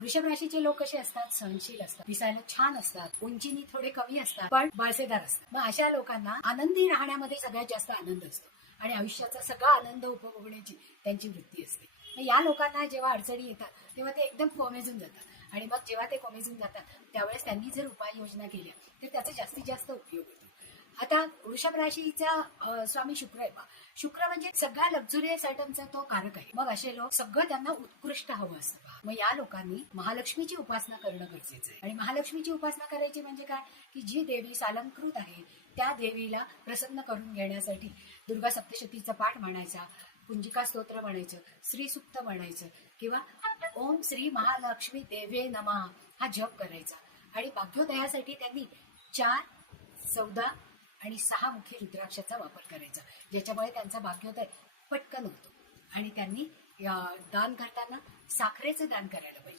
वृषभ राशीचे लोक कसे असतात, सहनशील असतात, दिसायला छान असतात, उंचीनी थोडे कमी असतात, पण बळसेदार असतात. मग अशा लोकांना आनंदी राहण्यामध्ये सगळ्यात जास्त आनंद असतो आणि आयुष्याचा सगळा आनंद उपभोगण्याची त्यांची वृत्ती असते. मग या लोकांना जेव्हा अडचणी येतात तेव्हा ते एकदम कोमेजून जातात आणि मग जेव्हा ते कोमेजून जातात त्यावेळेस त्यांनी जर उपाययोजना केल्या तर त्याचा जास्तीत जास्त उपयोग होतो. आता वृषभ राशीचा स्वामी शुक्र आहे. शुक्र म्हणजे सगळ्या लक्झुरियस आयटमचा तो कारक आहे. मग असे लोक सगळं त्यांना उत्कृष्ट हवं असतं. मग या लोकांनी महालक्ष्मीची उपासना करणं गरजेचं आहे. आणि महालक्ष्मीची उपासना करायची म्हणजे काय, की जी देवी सालंकृत आहे त्या देवीला प्रसन्न करून घेण्यासाठी दुर्गा सप्तशतीचा पाठ म्हणायचा, कुंजिका स्तोत्र म्हणायचं, श्री सुक्त म्हणायचं किंवा ओम श्री महालक्ष्मी देवे नमः हा जप करायचा. आणि भाग्योदयासाठी त्यांनी 4, 14 आणि 6 मुखी रुद्राक्षाचा वापर करायचा, ज्याच्यामुळे त्यांचा भाग्योदय पटकन होतो. आणि त्यांनी दान करताना साखरेचं दान करायला पाहिजे.